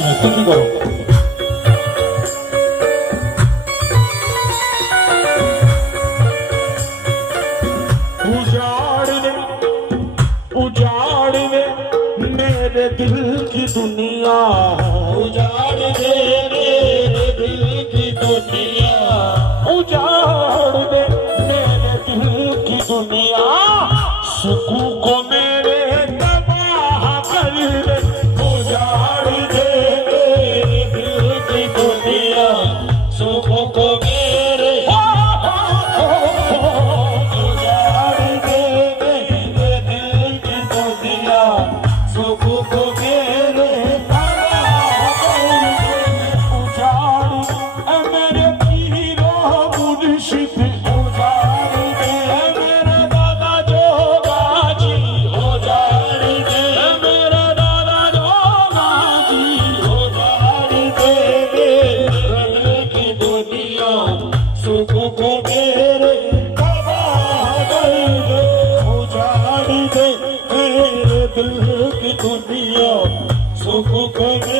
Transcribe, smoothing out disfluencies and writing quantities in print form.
तुम भी करो। उजाड़ दे मेरे दिल की दुनिया, उजाड़ दे मेरे दिल की दुनिया, उजाड़ दे मेरे दिल की दुनिया, सुकून को मेरे तबाह कर दे। उजाड़ दे मेरे दिल की दुनिया, सुख को मेरे उजाड़ दे मेरे दिल की दुनिया, सुख को मेरे उजाड़ मेरे पीरो मुर्शिद, उजाड़ दे मेरे दादा जो गाजी, उजाड़ दे मेरे दादा जो गाजी, उजाड़ दे मेरे दिल की दुनिया, सुख को मेरे तबाह कर दे। उजाड़ दे मेरे दिल की दुनिया, सुख को मेरे